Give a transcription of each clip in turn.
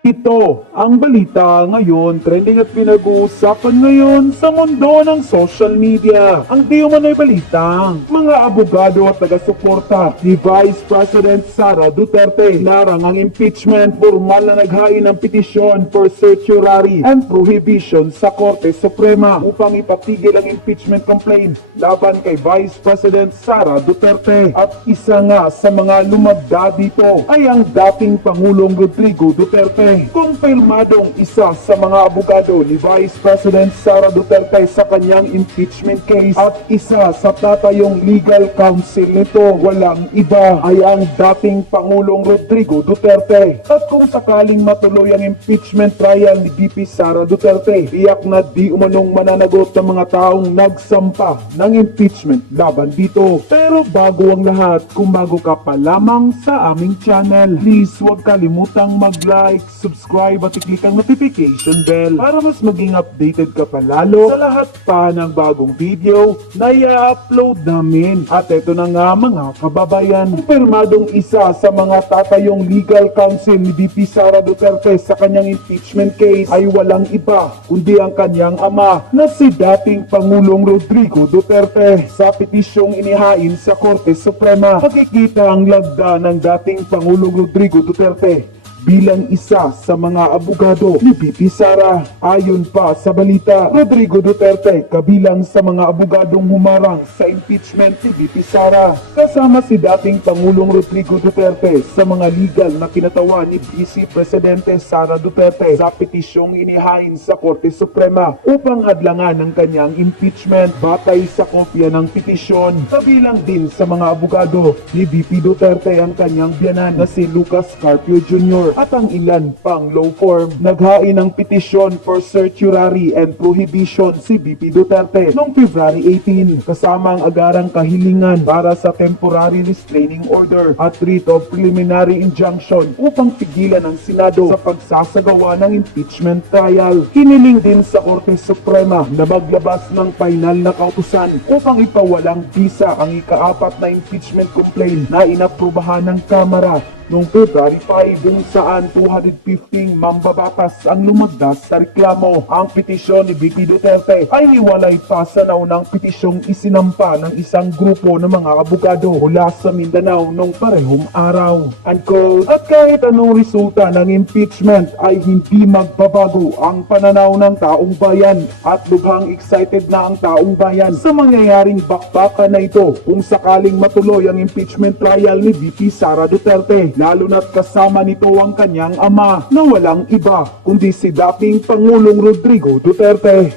Ito ang balita ngayon, trending at pinag-uusapan ngayon sa mundo ng social media. Ang di umano'y balitang mga abogado at taga-suporta ni Vice President Sara Duterte narang ang impeachment, formal na naghain ng petisyon for certiorari and prohibition sa Korte Suprema upang ipatigil ang impeachment complaint laban kay Vice President Sara Duterte. At isa nga sa mga lumagda dito ay ang dating Pangulong Rodrigo Duterte. Kumpirmadong isa sa mga abogado ni Vice President Sara Duterte sa kanyang impeachment case at isa sa tatayong legal counsel nito walang iba ay ang dating Pangulong Rodrigo Duterte. At kung sakaling matuloy ang impeachment trial ni VP Sara Duterte, iyak na di umanong mananagot ng mga taong nagsampa ng impeachment laban dito. Pero bago ang lahat, kung bago ka pa lamang sa aming channel, please huwag kalimutang mag-like, subscribe at i-click ang notification bell para mas maging updated ka pa lalo sa lahat pa ng bagong video na i-upload namin. At ito na nga mga kababayan, kumpirmadong isa sa mga tatayong legal counsel ni VP Sara Duterte sa kanyang impeachment case ay walang iba kundi ang kanyang ama na si dating Pangulong Rodrigo Duterte. Sa petisyong inihain sa Korte Suprema, makikita ang lagda ng dating Pangulong Rodrigo Duterte bilang isa sa mga abogado ni VP Sara. Ayon pa sa balita, Rodrigo Duterte kabilang sa mga abogadong humarang sa impeachment ni VP Sara. Kasama si dating Pangulong Rodrigo Duterte sa mga legal na kinatawan ni Vice Presidente Sara Duterte sa petisyong inihain sa Korte Suprema upang hadlangan ang kanyang impeachment. Batay sa kopya ng petisyon, kabilang din sa mga abogado ni VP Duterte ang kanyang biyanan na si Lucas Carpio Jr. at ang ilan pang law firm. Naghain ng petisyon for certiorari and prohibition si VP Duterte noong February 18 kasama ang agarang kahilingan para sa temporary restraining order at writ of preliminary injunction upang pigilan ang Senado sa pagsasagawa ng impeachment trial. Hiniling din sa Korte Suprema na maglabas ng final na kautusan upang ipawalang bisa ang ika-4 na impeachment complaint na inaprubahan ng Kamara noong February 5 kung saan 215 mambabatas ang lumagdas sa reklamo. Ang petisyon ni VP Duterte ay hiwalay pa sa naunang petisyong isinampa ng isang grupo ng mga abogado mula sa Mindanao noong parehong araw. Unquote. At kahit anong resulta ng impeachment ay hindi magbabago ang pananaw ng taong bayan at lubhang excited na ang taong bayan sa mangyayaring bakbakan na ito kung sakaling matuloy ang impeachment trial ni VP Sara Duterte. Lalo na't kasama nito ang kanyang ama na walang iba kundi si dating Pangulong Rodrigo Duterte.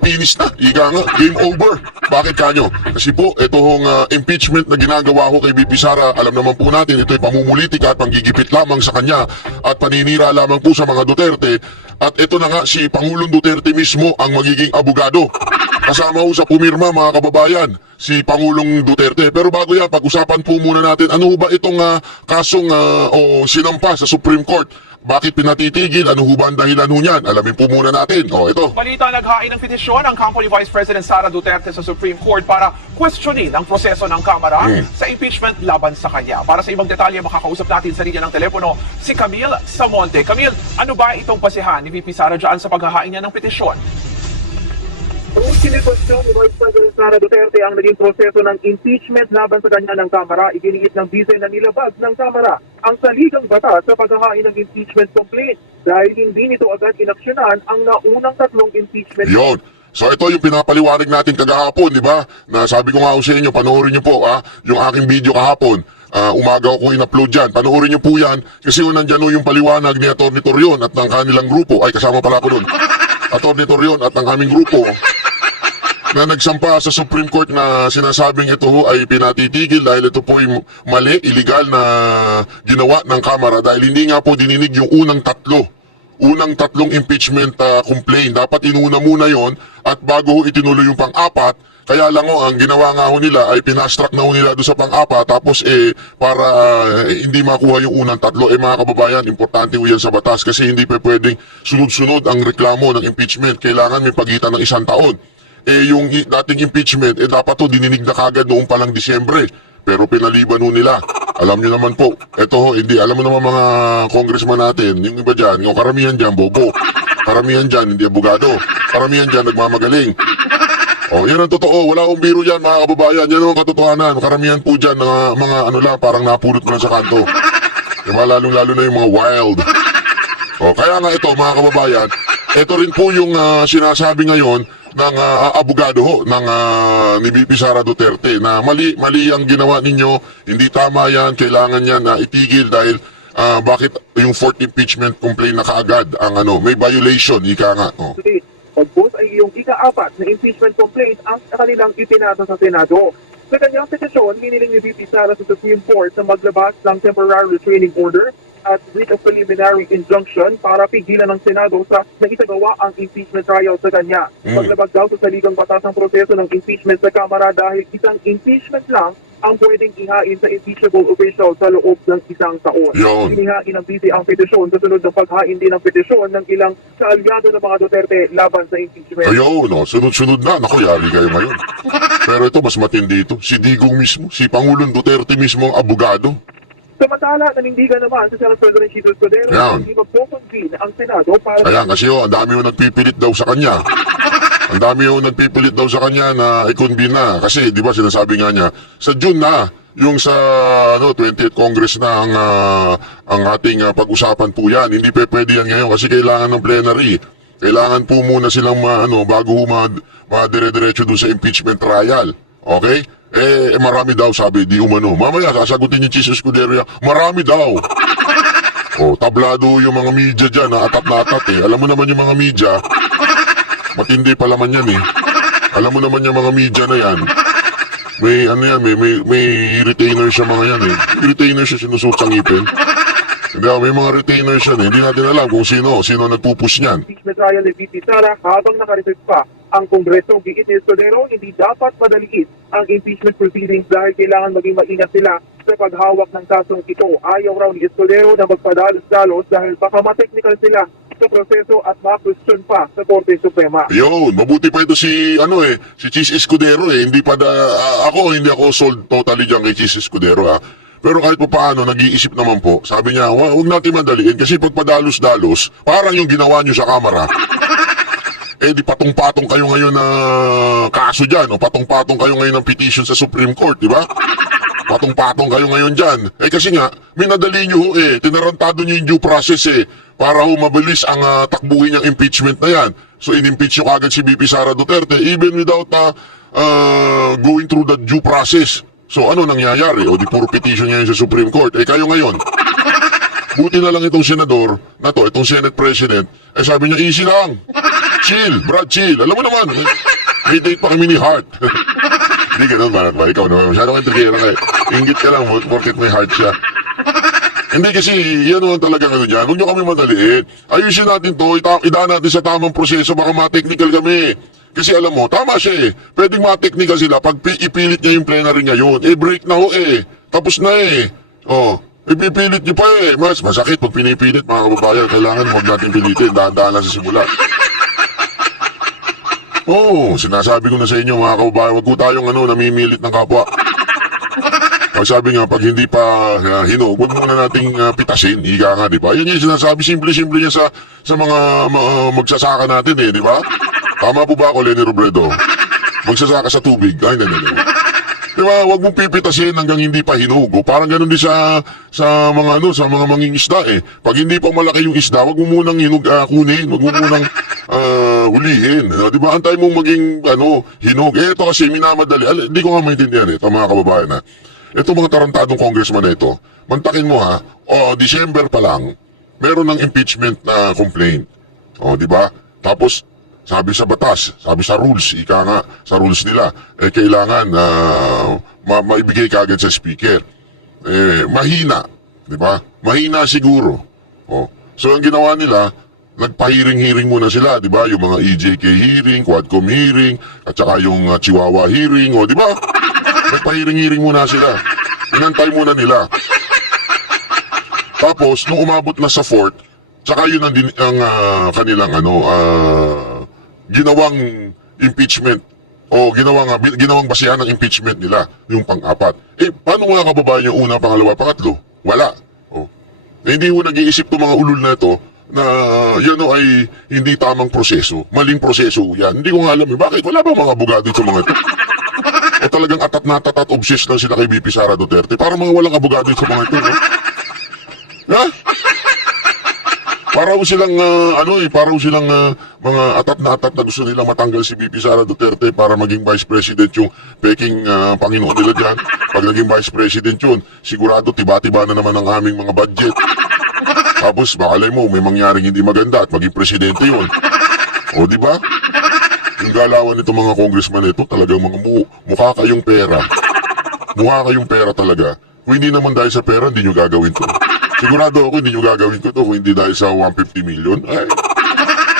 Finish na, ika nga, game over. Bakit kanyo? Kasi po, itong impeachment na ginagawa ko kay VP Sara, alam naman po natin, ito'y pamumulitika at panggigipit lamang sa kanya at paninira lamang po sa mga Duterte. At ito na nga, si Pangulong Duterte mismo ang magiging abogado. Kasama ho sa pumirma mga kababayan, si Pangulong Duterte. Pero bago yan, pag-usapan po muna natin, ano ba itong kasong sinampa sa Supreme Court? Bakit pinatitigil? Ano ho ba ang dahilan ho niyan? Alamin po muna natin. Ito. Balita, naghain ng petisyon ang kampo ni Vice President Sara Duterte sa Supreme Court para questionin ang proseso ng Kamara sa impeachment laban sa kanya. Para sa ibang detalye, makakausap natin sa linya ng telepono si Camille Samonte. Camille, ano ba itong pasihan ni VP Sara dyan sa paghahain niya ng petisyon? Kung sinikwestiyon ni Vice President Sara Duterte ang naging proseso ng impeachment laban sa kanya ng Kamara, iginiit ng Vice na nilabag ng Kamara ang saligang batas sa paghahain ng impeachment complaint dahil hindi nito agad inaksyonan ang naunang 3 impeachment. Yun. So ito yung pinapaliwanag natin kagahapon, di ba? Na sabi ko nga sa inyo, panoorin nyo po yung aking video kahapon. Umaga ko in-upload dyan. Panoorin nyo po yan kasi nandyan yung paliwanag ni Atty. Torion at ng kanilang grupo. Ay, kasama pala ako nun. Atty. Torion at ng aming grupo na nagsampa sa Supreme Court na sinasabing ito ay pinatitigil dahil ito po ay mali, illegal na ginawa ng Kamara dahil hindi nga po dininig yung unang 3 impeachment complaint. Dapat inuna muna yon at bago itinuloy yung pang-4. Kaya lang ang ginawa nga ho nila ay pinastrack na ho nila doon sa pang-4 tapos para hindi makuha yung unang 3. Mga kababayan, importante ho yan sa batas kasi hindi pa pwedeng sunod-sunod ang reklamo ng impeachment. Kailangan may pagitan ng 1 taon. Yung dating impeachment, dapat to dininig na kagad noong palang Disyembre. pero pinaliban ho nila. Alam nyo naman po, eto ho, hindi, alam mo naman mga congressman natin, yung iba dyan, yung karamihan dyan, bobo. Karamihan dyan, hindi abogado. Karamihan dyan, nagmamagaling. Oh, yan ang totoo. Wala akong biro dyan, mga kababayan. Yan ang katotohanan. Karamihan po dyan, mga ano lang, parang napulot mo lang sa kanto. Diba, lalong-lalo na yung mga wild. Oh, kaya nga ito, mga kababayan, ito rin po yung sinasabi ngayon ng abogado ho ng ni BP Sara Duterte na mali ang ginawa ninyo, hindi tama yan, kailangan yan na itigil dahil bakit yung fourth impeachment complaint na kaagad ang may violation, ika nga. Oh. Pagpos ay yung ika-4 na impeachment complaint ang kanilang ipinasa sa Senado. Sa kanyang petisyon, hiniling ni VP Sara sa Supreme Court na maglabas ng temporary restraining order at writ of preliminary injunction para pigilan ng Senado sa naitagawa ang impeachment trial sa kanya. Maglabag daw sa saligang batas ang proseso ng impeachment sa Kamara dahil isang impeachment lang ang pwedeng ihain sa impeachable official sa loob ng isang taon. Yun. Inihain ng VP ang petisyon sa sunod ng paghain din ng petisyon ng ilang kaalyado ng mga Duterte laban sa impeachment. Ayun, no, sunod-sunod na. Naku, yari kayo ngayon. Pero ito, mas matindi ito. Si Digong mismo, si Pangulong Duterte mismo ang abogado. Samantala, nanindigan naman sa Senate President Chito Escudero na Yan. hindi magpo-convene ang Senado para... Kaya kasi ang dami yung nagpipilit daw sa kanya. Ang dami yung nagpipilit daw sa kanya na i-convene na. Kasi, di ba, sinasabi nga niya, sa June na, yung sa 20th Congress na ang ating pag-usapan po yan. Hindi pwede yan ngayon kasi kailangan ng plenary. Kailangan po muna silang bago madire-diretso dun sa impeachment trial. Okay? Marami daw, sabi, di umano. Mamaya, sasagutin ni Chis Escudero, marami daw. Tablado yung mga media dyan, atat na atat eh. Alam mo naman yung mga media, matindi pa laman yan eh. Alam mo naman yung mga media na yan. May retainer siya mga yan eh. Retainer siya sinusuot sa ngipin. Hindi, may mga retainers yan eh. Hindi natin alam kung sino nagpupush niyan. Impeachment trial ni VP Sara habang nakareserve pa ang Kongreso. Giit ni Escudero, hindi dapat madaliin ang impeachment proceedings dahil kailangan maging maingat sila sa paghawak ng kasong ito. Ayaw raw ni Escudero na magpadalos-dalos dahil baka ma-technical sila sa proseso at ma-question pa sa Korte Suprema. Yun, mabuti pa ito si Chis Escudero eh. Hindi ako sold totally dyan kay Chis Escudero ah. Pero kahit pa paano, nag-iisip naman po. Sabi niya, huwag natin madaliin kasi pag padalos-dalos, parang yung ginawa niyo sa Kamara. Di patong-patong kayo ngayon na kaso dyan, o patong-patong kayo ngayon ng petition sa Supreme Court, di ba? Patong-patong kayo ngayon dyan. Kasi nga, minadali niyo tinarantado niyo yung due process para mabilis ang takbuhin niyang impeachment na yan. So, in-impeach niyo kagad si BP Sara Duterte even without going through the due process. So ano nangyayari? O di puro petition niya sa Supreme Court. Kayo ngayon, buti na lang itong senador na to, itong Senate President, sabi niya, easy lang. Chill, Brad, chill. Alam mo naman, may date pa kami ni Hart. Hindi ganun, Marat ba? Ikaw naman, masyadong intrigera ka Ingit ka lang, porket may heart siya. Hindi kasi, yan naman talaga ano dyan. Huwag niyo kami madaliin. Ayusin natin to, idaan natin sa tamang proseso, baka ma-technical kami. Kasi alam mo, tama siya eh. Pwedeng ma-technical sila pag ipilit niya yung plenary ngayon. Break na ho eh. Tapos na eh. Ipipilit niyo pa eh. Mas masakit pag pinipilit mga kababayan. Kailangan huwag natin pilitin. Dahan-dahan lang sa simula. Sinasabi ko na sa inyo mga kababayan, huwag ko tayong namimilit ng kapwa. Sabi nga, pag hindi pa hinog, huwag muna nating pitasin. Ika nga, di ba? Yan yung sinasabi, simple-simple niya sa mga magsasaka natin eh, di ba? Tama po ba ako, Lenny Robredo? Magsasaka sa tubig. Ay, hindi. Diba, huwag mong pipitasin hanggang hindi pa hinog. Parang ganun din sa mga sa mga mangingisda eh. Pag hindi pa malaki yung isda, huwag mo munang kunin, huwag mo munang hulihin. Diba, antay mong maging hinog. Ito kasi minamadali. Hindi ko nga maintindihan ito mga kababayan ha. Ito mga tarantadong congressman na ito. Mantakin mo ha, December pa lang, meron ng impeachment na complaint. Diba? Tapos, sabi sa batas, sabi sa rules, ika nga, sa rules nila, kailangan maibigay kagad sa speaker. Mahina, di ba? Mahina siguro. So, ang ginawa nila, nagpa-hearing muna sila, di ba? Yung mga EJK hearing, Quadcom hearing, at saka yung Chihuahua hearing, di ba? Nagpa-hearing muna sila. Inantay muna nila. Tapos, nung umabot na sa 4th, saka yun ang kanilang ginawang impeachment ginawang basihan ng impeachment nila, yung pang-apat. Paano nga kababayan yung una, pangalawa, pangatlo? Wala. Hindi mo nag-iisip itong mga ulul na ito na yan ay hindi tamang proseso. Maling proseso yan. Hindi ko nga alam bakit. Wala ba mga abogado sa mga ito? O talagang atat na atat at obsessed lang sila kay VP Sara Duterte. Para mga walang abogado sa mga ito. No? Ha? Para silang mga atat na gusto nilang matanggal si VP Sara Duterte para maging Vice President yung peking Panginoon nila dyan. Pag naging Vice President yun, sigurado tiba-tiba na naman ang aming mga budget. Tapos bakalay mo, may mangyaring hindi maganda at maging presidente yun. O di ba? Yung galawan nito mga congressman ito, talagang mga mukha kayong pera. Mukha kayong pera talaga. Kung hindi naman dahil sa pera, hindi nyo gagawin to. Sigurado ako, hindi nyo gagawin ko to kung hindi dahil sa 150 million. Ay,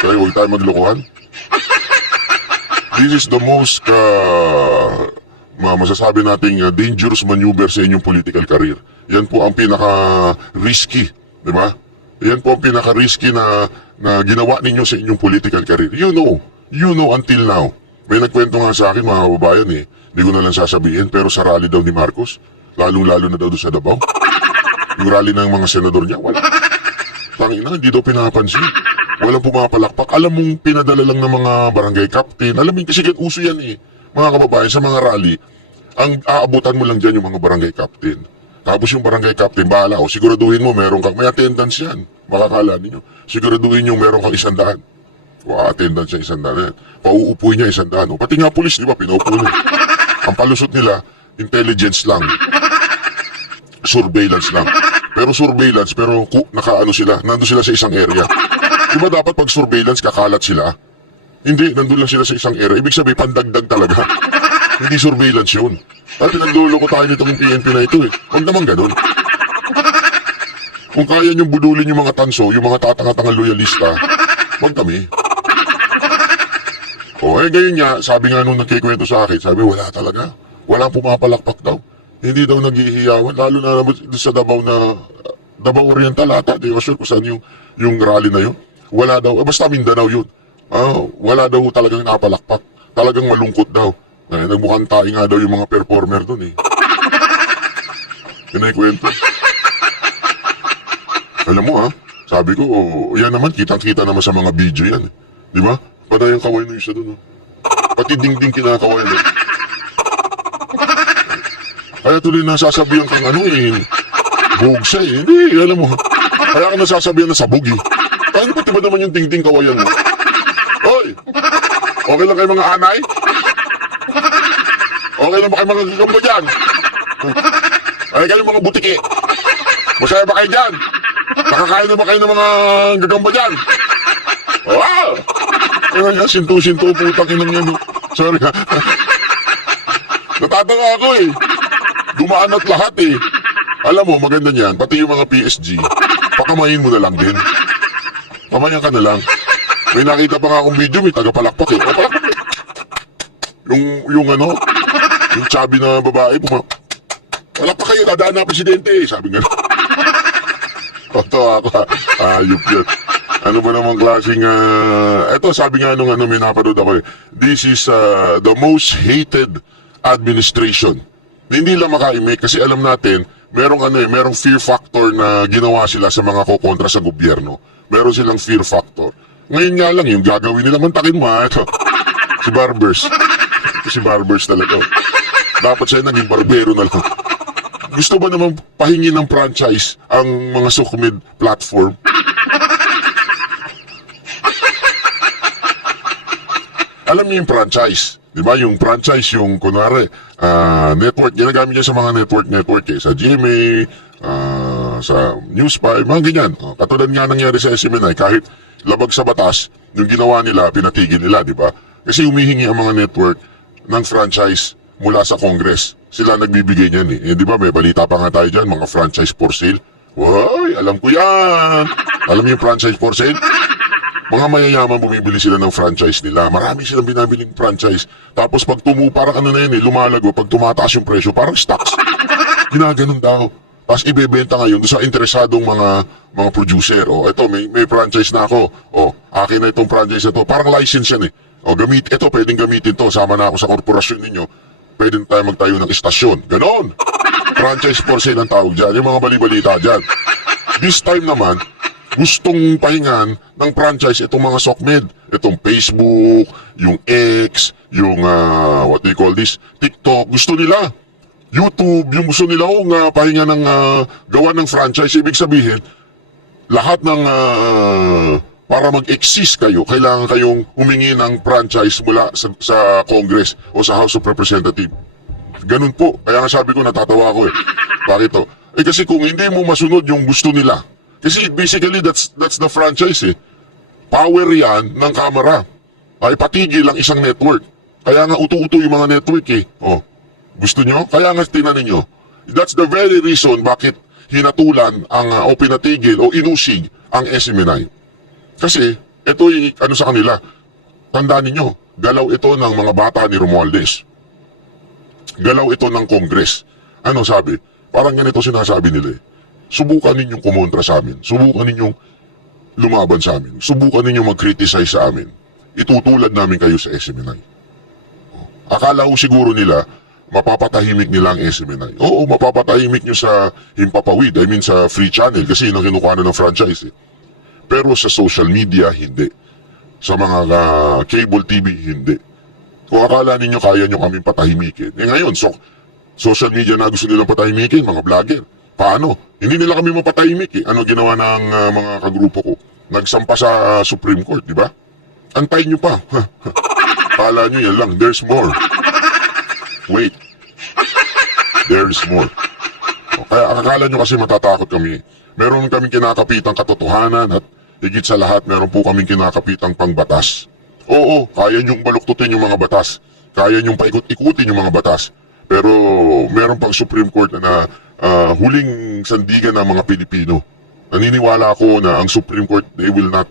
kaya huwag tayo maglokohan. This is the most, masasabi nating dangerous maneuver sa inyong political career. Yan po ang pinaka-risky, di ba? Yan po ang pinaka-risky na ginawa ninyo sa inyong political career. You know until now. May nagkwento nga sa akin, mga kababayan hindi ko na lang sasabihin, pero sa rally daw ni Marcos, lalong-lalo na daw doon sa Davao. Yung rally ng mga senador niya, wala. Tangina, hindi daw pinapansin. Walang pumapalakpak. Alam mong pinadala lang ng mga barangay captain. Alam mo, kasi uso yan mga kababayan, sa mga rally, ang aabutan mo lang dyan yung mga barangay captain. Tapos yung barangay captain, bahala ko, siguraduhin mo may attendance yan. Makakala ninyo. Siguraduhin yung meron kang 100. Attendance siya 100 yan. Pauupuin niya 100. Pati nga pulis, di ba, pinaupo niya. Ang palusot nila, intelligence lang. Surveillance lang. Pero surveillance, nakaano sila, nandun sila sa isang area. Diba dapat pag surveillance, kakalat sila? Hindi, nandun lang sila sa isang area. Ibig sabihin, pandagdag talaga. Hindi surveillance yun. Ay, pinagdulo ko tayo nitong PNP na ito Huwag naman ganun. Kung kaya niyong budulin yung mga tanso, yung mga tatanga-tangang loyalista, huwag kami. Ngayon nga, sabi nga nung nagkikwento sa akin, sabi, wala talaga. Walang pumapalakpak daw. Hindi daw naghihiyawan, lalo na sa Davao Oriental ata, di ko sure kung saan yung rally na yun. Wala daw, basta Mindanao yun. Wala daw talagang napalakpak. Talagang malungkot daw. Nagmukhang tayo nga daw yung mga performer dun Yun ay kwento. Alam mo sabi ko, yan naman, kitang-kita naman sa mga video yan. Di ba? Panay ang kaway ng isa dun Pati ding-ding kinakaway na. Kaya tuloy nasasabihan kang buhog siya Hindi, alam mo. Kaya ka nasasabihan na sabog Paano pati ba naman yung ding-ding kawayan mo? Hoy! Okay lang kayo mga anay? Okay lang ba kayo mga gagamba dyan? Ay kayo mga butiki? Masaya ba kayo dyan? Nakakain na ba kayo ng mga gagamba dyan? Wow! Kaya sinto-sinto putang inang yan Sorry Natatanga ako Dumaan at lahat Alam mo, maganda niyan, pati yung mga PSG, pakamayin mo na lang din. Pamayan ka na lang. May nakita pa nga akong video, may tagapalakpak Palakpak yung chubby na babae, palakpak kayo, dadaan na presidente sabi nga. Toto ako, ayup yan. Ano ba namang klaseng, eto sabi nga nung may napanood ako this is the most hated administration. Hindi lang makaimik kasi alam natin, merong fear factor na ginawa sila sa mga kokontra sa gobyerno. Meron silang fear factor. Ngayon nga lang, yung gagawin nila, mantakin mo ito. Si Barbers. Si Barbers talaga. Dapat siya naging barbero na lang. Gusto ba naman pahingin ng franchise ang mga sukmid platform? Alam niyo yung franchise. Diba yung franchise, yung kunwari, network, ginagamit niya sa mga network sa GMA, sa News 5, mga ganyan. Katulad nga nangyari sa SMNI, kahit labag sa batas, yung ginawa nila, pinatigil nila, di ba? Kasi humihingi ang mga network ng franchise mula sa Congress. Sila nagbibigay niyan di ba? May balita pa nga tayo dyan, mga franchise for sale. Woy, alam ko yan! Alam niyo yung franchise for sale? Mga mayayaman bumibili sila ng franchise nila. Marami silang binabiling franchise. Tapos pag parang lumalago, pag tumataas yung presyo, parang stocks. Ginaganon daw. Tapos ibebenta ngayon sa interesadong mga producer. Ito, may franchise na ako. Akin na itong franchise na to. Parang license yan O ito, pwedeng gamitin to. Sama na ako sa korporasyon ninyo. Pwede tayo magtayo ng istasyon. Ganon. Franchise for sale ang tawag dyan. Yung mga bali-balita dyan. This time naman, gustong pahingan ng franchise itong mga sokmed. Itong Facebook, yung X, yung what do you call this? TikTok. Gusto nila. YouTube, yung gusto nila pahinga ng gawa ng franchise. Ibig sabihin, lahat ng para mag-exist kayo, kailangan kayong humingi ng franchise mula sa Congress o sa House of Representatives. Ganun po. Kaya nga sabi ko, natatawa ako eh. Bakit to? Kasi kung hindi mo masunod yung gusto nila, kasi basically that's the franchise eh. Power yan ng Kamara. Ay patigil ang isang network. Kaya nga uto-uto yung mga network eh. Oh, gusto nyo? Kaya nga tinanin nyo. That's the very reason bakit hinatulan ang o pinatigil o inusig ang SMNI. Kasi ito yung ano sa kanila. Tandaan ninyo, galaw ito ng mga bata ni Romualdez. Galaw ito ng Congress. Ano sabi? Parang ganito sinasabi nila eh. Subukan ninyong kumontra sa amin. Subukan ninyong lumaban sa amin. Subukan ninyong mag-criticize sa amin. Itutulad namin kayo sa SMNI. Akala ko siguro nila, mapapatahimik nila ang SMNI. Oo, mapapatahimik nyo sa Himpapawid. I mean sa free channel kasi yun ang kinukuha ng franchise eh. Pero sa social media, hindi. Sa mga cable TV, hindi. Kung akala ninyo kaya nyo kaming patahimikin. Ngayon, social media na gusto nilang patahimikin, mga vlogger. Paano? Hindi nila kami mapatahimik eh. Ano ginawa ng mga kagrupo ko? Nagsampa sa Supreme Court, di ba? Antayin nyo pa. Akala nyo yan lang. There's more. Wait. There's more. Kaya akala nyo kasi matatakot kami. Meron kaming kinakapitang katotohanan at higit sa lahat, meron po kaming kinakapitang pangbatas. Oo, kaya nyong baluktutin yung mga batas. Kaya nyong paikot-ikutin yung mga batas. Pero meron pang Supreme Court na huling sandigan ng mga Pilipino. Naniniwala ako na ang Supreme Court, they will not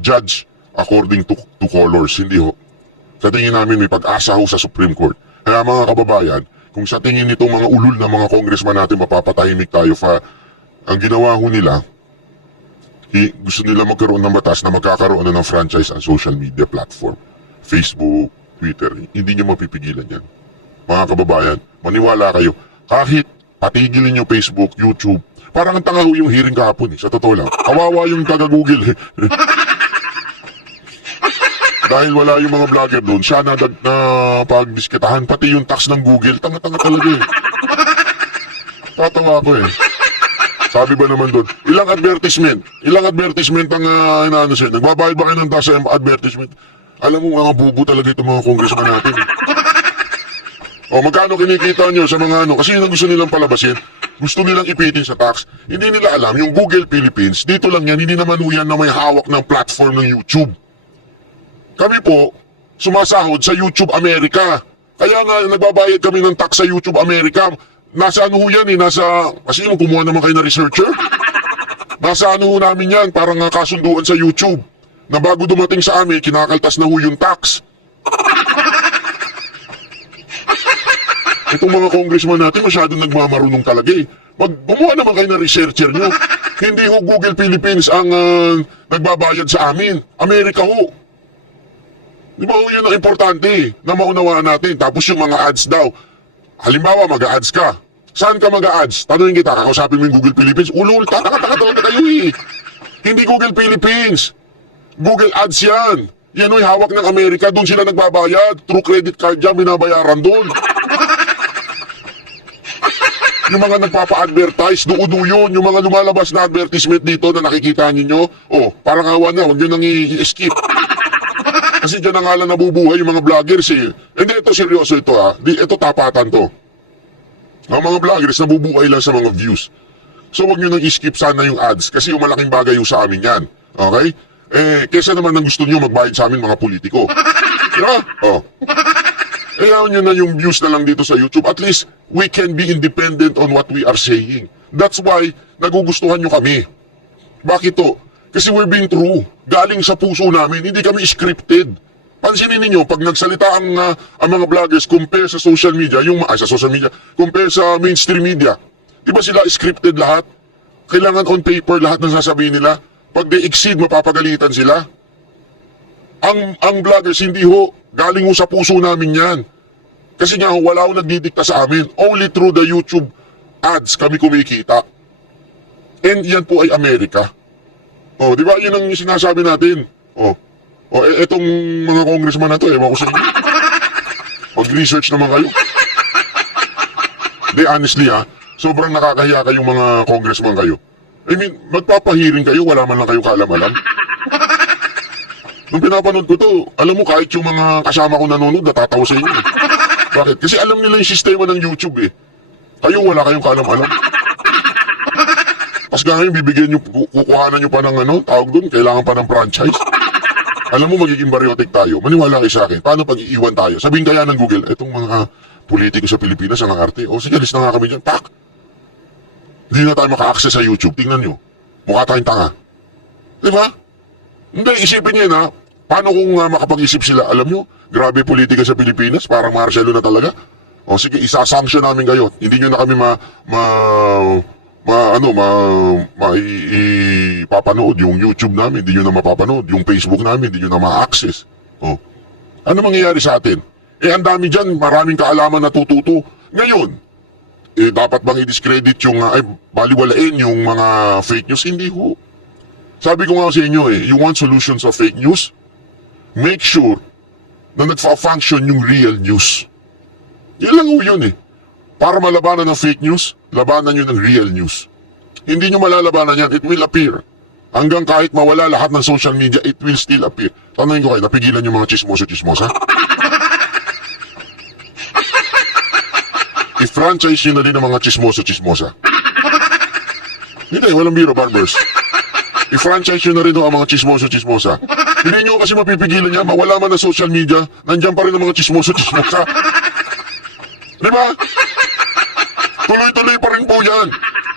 judge according to colors. Hindi ho. Sa tingin namin may pag-asa ho sa Supreme Court. Kaya mga kababayan, kung sa tingin nitong mga ulul na mga congressman natin mapapatahimik tayo ang ginawa ho nila, gusto nila magkaroon ng batas na magkakaroon ng franchise ang social media platform. Facebook, Twitter, hindi nyo mapipigilan yan. Mga kababayan, maniwala kayo. Kahit patigilin nyo Facebook, YouTube, parang ang tanga ho yung hearing kahapon eh, sa totoo lang. Kawawa yung taga-Google eh. Dahil wala yung mga vlogger doon, siya na pagdiskitahan, pati yung tax ng Google, tanga-tanga talaga eh. Tatawa ko eh. Sabi ba naman doon, ilang advertisement ang inaano siya, nagbabayad ba kayo ng tax sa advertisement? Alam mo mga bubo talaga itong mga congressman natin. O magkano kinikita nyo sa mga ano, kasi yun ang gusto nilang palabasin, gusto nilang ipitin sa tax. Hindi nila alam, yung Google Philippines, dito lang yan, hindi naman yan na may hawak ng platform ng YouTube. Kami po, sumasahod sa YouTube America. Kaya nga, nagbabayad kami ng tax sa YouTube America. Nasa ano yan eh, kasi yung kumuha naman kayo na researcher. Nasa ano namin yan, parang kasunduan sa YouTube. Na bago dumating sa amin, kinakaltas na yung tax. Itong mga congressman natin, masyadong nagmamarunong talaga eh. Gumawa naman kayo na researcher nyo. Hindi ho Google Philippines ang nagbabayad sa amin. Amerika ho. Di ba yun ang importante na maunawaan natin. Tapos yung mga ads daw. Halimbawa, mag-ads ka. Saan ka mag-ads? Tanungin kita, kakausapin mo yung Google Philippines. Ulul, taka-taka talaga kayo eh. Hindi Google Philippines. Google Ads yan. Yan o'y hawak ng Amerika. Doon sila nagbabayad. True credit card dyan, binabayaran doon. Yung mga nagpapa-advertise, doon yun. Yung mga lumalabas na advertisement dito na nakikita ninyo. Oh, parang awan na, huwag nyo nang i-skip. Kasi dyan na nga lang nabubuhay yung mga vloggers eh. Hindi, ito seryoso ito ha. Ito tapatan to. Ang mga vloggers nabubuhay lang sa mga views. So wag nyo nang i-skip sana yung ads kasi yung malaking bagay yung sa amin yan. Okay? Kesa naman nang gusto nyo magbayad sa amin mga politiko. Diba? Oh. Ayaw nyo na yung views na lang dito sa YouTube. At least, we can be independent on what we are saying. That's why, nagugustuhan nyo kami. Bakit to? Kasi we're being true. Galing sa puso namin. Hindi kami scripted. Pansinin ninyo, pag nagsalita ang mga vloggers compare sa social media, compare sa mainstream media, di ba sila scripted lahat? Kailangan on paper lahat ng sasabihin nila. Pag they exceed, mapapagalitan sila. Ang vloggers, hindi ho, galing ho sa puso namin yan. Kasi nga ho, wala ho nagdidikta sa amin. Only through the YouTube ads kami kumikita. And yan po ay Amerika. Oh, di ba? Yun ang sinasabi natin. Oh, etong mga congressman na to, ewan ko sa inyo. Mag-research naman kayo. Di, honestly sobrang nakakahiya kayong mga congressman kayo. I mean, magpapahiring kayo, wala man lang kayo kaalam-alam. Nung pinapanood ko to, alam mo, kahit yung mga kasama ko nanonood, natatawa sa inyo. Bakit? Kasi alam nila yung sistema ng YouTube eh. Kayo, wala kayong kaalam-alam. Tapos ngayon, bibigyan nyo, kukuhanan nyo pa ng tawag doon, kailangan pa ng franchise. Alam mo, magiging baryotic tayo. Maniwala kayo sa akin. Paano pag iiwan tayo? Sabihin kaya ng Google, etong mga politiko sa Pilipinas, ang arte. O sige, list na nga kami dyan. Tak! Hindi na tayo maka-access sa YouTube. Tingnan nyo. Mukha tayong tanga. Di ba? Hindi, isipin nyo yun Paano kung makapag-isip sila? Alam nyo, grabe politika sa Pilipinas. Parang Marcelo na talaga. O sige, isa-sanction namin kayo. Hindi nyo na kami papanood yung YouTube namin, hindi nyo na mapapanood. Yung Facebook namin, hindi nyo na ma-access. Oh. Ano mangyayari sa atin? Ang dami dyan, maraming kaalaman na tututo. Ngayon, dapat bang i-discredit yung, baliwalain yung mga fake news? Hindi ho. Sabi ko nga sa inyo you want solutions of fake news? Make sure na nagfa-function yung real news. Yan lang ho yun Para malabanan ng fake news, labanan nyo ng real news. Hindi nyo malalabanan yan, it will appear. Hanggang kahit mawala lahat ng social media, it will still appear. Tanungin ko kayo, napigilan yung mga chismosa-chismosa? I-franchise nyo na din ang mga chismosa-chismosa. Hindi, walang biro, barbers. I-franchise nyo na rin ang mga chismosa-chismosa. Hindi nyo kasi mapipigilan yan, mawala man ng social media, nandyan pa rin ang mga chismosa-chismosa. Diba? Tuloy-tuloy pa rin po yan.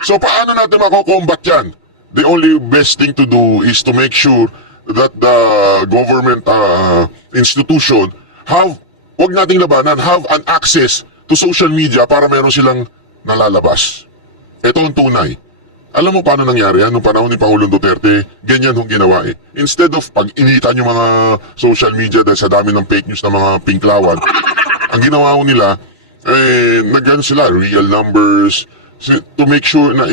So paano natin mako-combat yan? The only best thing to do is to make sure that the government institution wag nating labanan, have an access to social media para meron silang nalalabas. Ito ang tunay. Alam mo paano nangyari yan nung panahon ni Pangulong Duterte? Ganyan hong ginawa Instead of pag-initan yung mga social media dahil sa dami ng fake news na mga pinklawan, ang ginawa ko nila, nagano sila, real numbers, to make sure na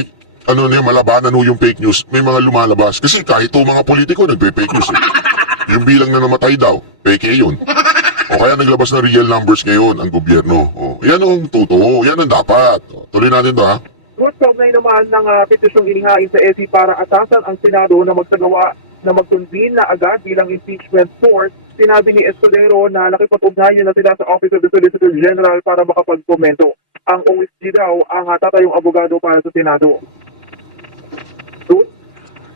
malabanan yung fake news, may mga lumalabas. Kasi kahit mga politiko nagpe-fake news Yung bilang na namatay daw, peke yun. O kaya naglabas ng real numbers ngayon ang gobyerno. Yan ang totoo, yan ang dapat. Tuloy natin to Ruth, kaugnay naman ng petisyong inihain sa SC para atasan ang Senado na magsagawa na mag-convene na agad bilang impeachment court, sinabi ni Escudero na nakipag-ugnayan na sila sa Office of the Solicitor General para makapag-komento. Ang OSG daw ang tatayong abogado para sa Senado. Ruth?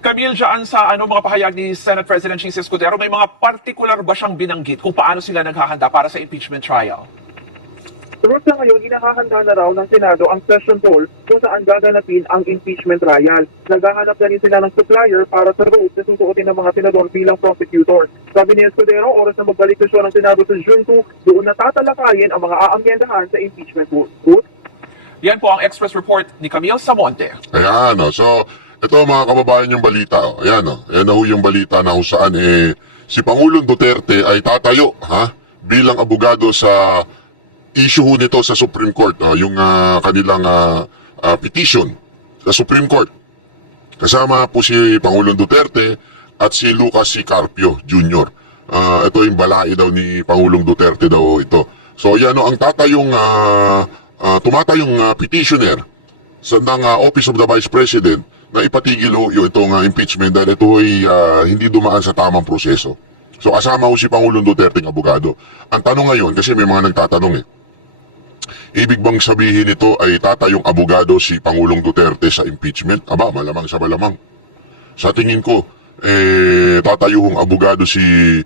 Camille, dyan sa mga pahayag ni Senate President Chis Escudero, may mga partikular ba siyang binanggit kung paano sila naghahanda para sa impeachment trial? Ruth, sa ngayon, inahahanda na raw ng Senado ang session hall kung saan gaganapin ang impeachment trial. Naghahanap na rin sila ng supplier para sa road na susuotin ng mga senador bilang prosecutor. Sabi ni Escudero, oras na magbalik sesyon ng Senado sa June 2, doon natatalakayin ang mga aamyendahan sa impeachment Ruth. Yan po ang express report ni Camille Samonte. Ayan, so ito mga kababayan yung balita. Ayan na yung balita na kung saan si Pangulong Duterte ay tatayo bilang abogado sa issue nito sa Supreme Court, yung kanilang petition sa Supreme Court. Kasama po si Pangulong Duterte at si Lucas C. Carpio Jr. Ito yung balai daw ni Pangulong Duterte daw ito. So yan ang tumatayong petitioner sa Office of the Vice President na ipatigil yung itong impeachment dahil ito ay hindi dumaan sa tamang proseso. So kasama si Pangulong Duterte ng abogado. Ang tanong ngayon, kasi may mga nagtatanong ibig bang sabihin ito ay tatayong abogado si Pangulong Duterte sa impeachment? Aba, malamang sa malamang. Sa tingin ko, tatayong abogado si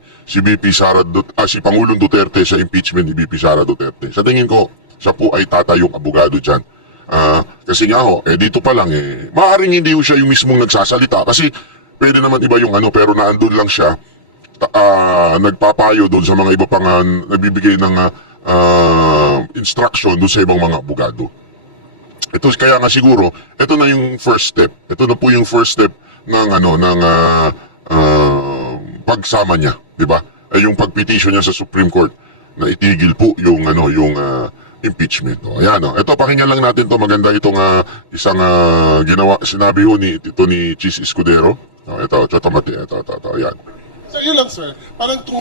Pangulong Duterte sa impeachment ni VP Sara Duterte. Sa tingin ko, siya po ay tatayong abogado dyan. Kasi nga dito pa lang maaaring hindi siya yung mismong nagsasalita kasi pwede naman iba yung pero naandun lang siya nagpapayo doon sa mga iba pang nagbibigay ng instruction doon sa ibang mga abogado. Ito kaya nga siguro, ito na yung first step. Ito na po yung first step ng pagsama niya, 'di ba? ay yung pagpetisyon niya sa Supreme Court na itigil po yung impeachment. O, ayan, o. Ito, pakinggan lang natin to. Maganda itong isang ginawa, sinabi ho ni Chis Escudero. O, ito, mati. Ito, ayan. So yun lang sir, parang to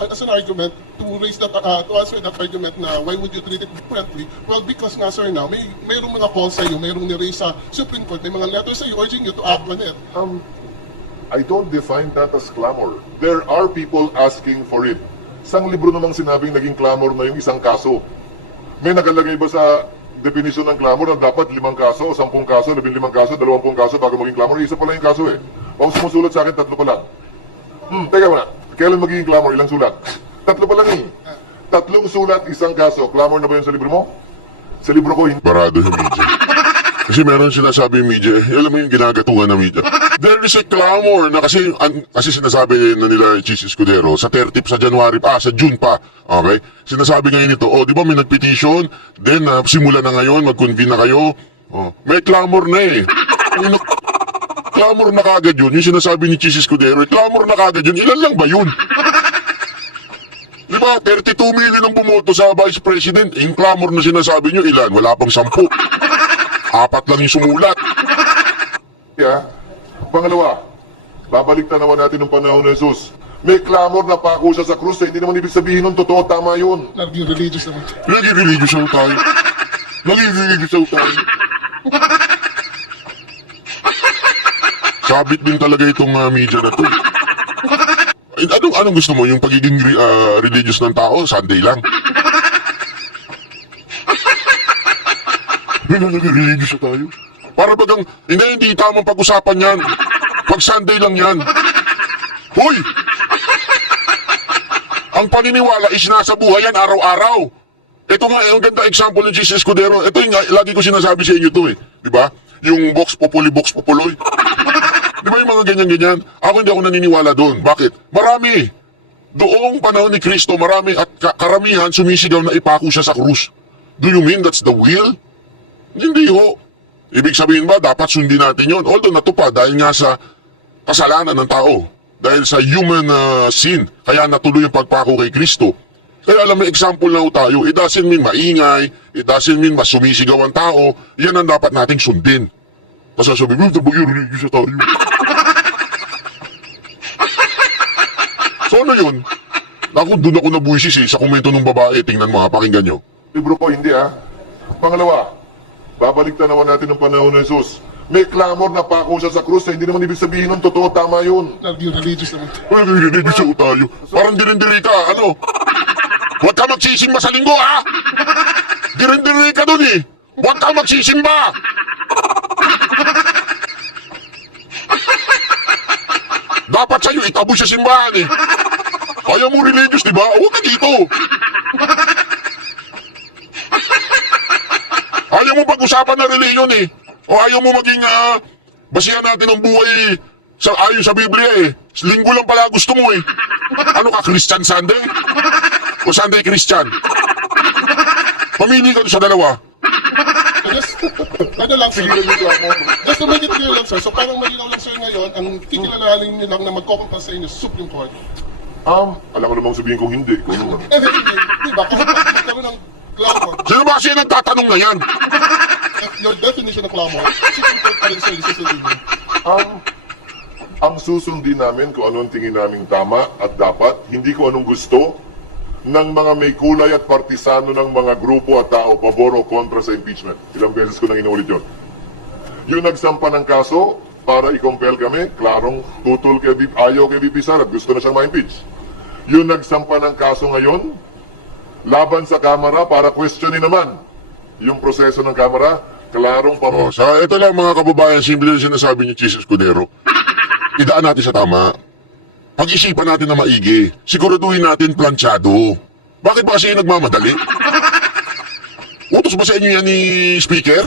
as an argument, to raise that, to answer that argument na why would you treat it differently? Well, because nga sir now, mayroong mga calls sa'yo, mayroong ni-raise sa Supreme Court, may mga letters sa'yo urging you to act on it. I don't define that as clamor. There are people asking for it. Isang libro namang sinabing naging clamor na yung isang kaso. May nakalagay ba sa definition ng clamor na dapat 5 kaso, 10 kaso, 15 kaso, 20 kaso bago maging clamor? Isa pa lang yung kaso eh. Kung sumusulat sa akin, 3 pa lang. Teka muna, kailan magiging clamor? Ilang sulat? 3 pa lang eh. 3 sulat, 1 kaso. Clamor na ba yun sa libro mo? Sa libro ko, hindi. Barado yung media. Kasi meron sinasabi yung media, alam mo yung ginagatungan ng media. There is a clamor na kasi sinasabi na nila Chis Escudero sa 30 sa June pa. Okay? Sinasabi ngayon ito, di ba may nagpetition? Then, simula na ngayon, mag-convene na kayo. May clamor na eh. Clamor na kagad yun. Yung sinasabi ni Chis Escudero, clamor na kagad yun. Ilan lang ba yun? Di ba? 32 million ang bumoto sa Vice President. Yung clamor na sinasabi nyo, ilan? Wala pang 10. 4 lang yung sumulat. Yeah. Pangalawa, babalik na naman natin ng panahon ng Jesus. May clamor na pako siya sa krus, hindi naman ibig sabihin nun, totoo, tama yun. Naging religious naman. Naging religious ang tayo. Sabit din talaga itong media na to. Anong gusto mo? Yung pagiging religious ng tao, Sunday lang. Naging religious na tayo. Para bagang, hindi tamang pag-usapan yan. Pag Sunday lang yan. Hoy! Ang paniniwala is nasa buhay yan araw-araw. Ito nga, ang ganda example ng Jesus Escudero. Ito yung lagi ko sinasabi sa inyo to eh. Diba? Yung box populi, box populoy. Diba yung mga ganyan-ganyan? Ako hindi ako naniniwala doon. Bakit? Marami. Doong panahon ni Kristo, marami at karamihan sumisigaw na ipako siya sa krus. Do you mean that's the will? Hindi ho. Ibig sabihin ba, dapat sundin natin yon? Although natupad dahil nga sa kasalanan ng tao. Dahil sa human sin. Kaya natuloy yung pagpako kay Kristo. Kaya alam mo, example na ho tayo. It doesn't mean maingay. It doesn't mean mas sumisigaw ang tao. Yan ang dapat nating sundin. Kasi sabi mo, tabagay religious tayo. So ano yun? Doon ako nabuisis sa komento ng babae. Tingnan mo ha, pakinggan nyo. Libro ko, hindi ah. Pangalawa, babalik na naman natin ng panahon ng Jesus. May clamor na pako siya sa krus, hindi naman ibig sabihin nun, totoo, tama yun. Naging religious naman. Naging religious tayo. Parang dirindiri ka, ano? Huwag ka magsisimba sa linggo, ha? Dirindiri ka dun eh. Huwag ka magsisimba. Dapat sa'yo itabo sa simbahan eh. Ayaw mo religious, di ba? Huwag ka dito. Ayaw mo pag-usapan na reliyon eh. O ayaw mo maging basihan natin ang buhay ayon sa Biblia eh. Linggo lang pala gusto mo eh. Ano ka, Christian Sunday? O Sunday Christian? Pamili ka sa dalawa. Just, lang sir. Just to make it clear lang sir, so parang malinaw lang sir ngayon, ang kikilalanin nyo lang na magkokompas sa inyo sa Supreme Court. Alam ko namang sabihin kong hindi. Kung ano. Diba? Kasi magkaroon ng clamor. Sino ba kasi nagtatanong na yan? Your definition of clamor, Supreme Court pa rin sir, susundin nyo. Ang susundin namin kung anong tingin naming tama at dapat, hindi ko anong gusto ng mga may kulay at partisano ng mga grupo at tao pabor o kontra sa impeachment. Ilang beses ko nang inulit yun. Yung nagsampa ng kaso para i-compel kami, klarong tutol ayaw kay VP Sara at gusto na siyang ma-impeach. Yung nagsampa ng kaso ngayon, laban sa Kamara para questionin naman yung proseso ng Kamara, klarong pabor. Sa ito lang mga kababayan, simple na sinasabi ni Chis Escudero. Idaan natin sa tama. Pag-isipan natin na maigi. Siguraduhin natin planchado. Bakit ba kasi nagmamadali? Utos ba sa inyo yan ni Speaker?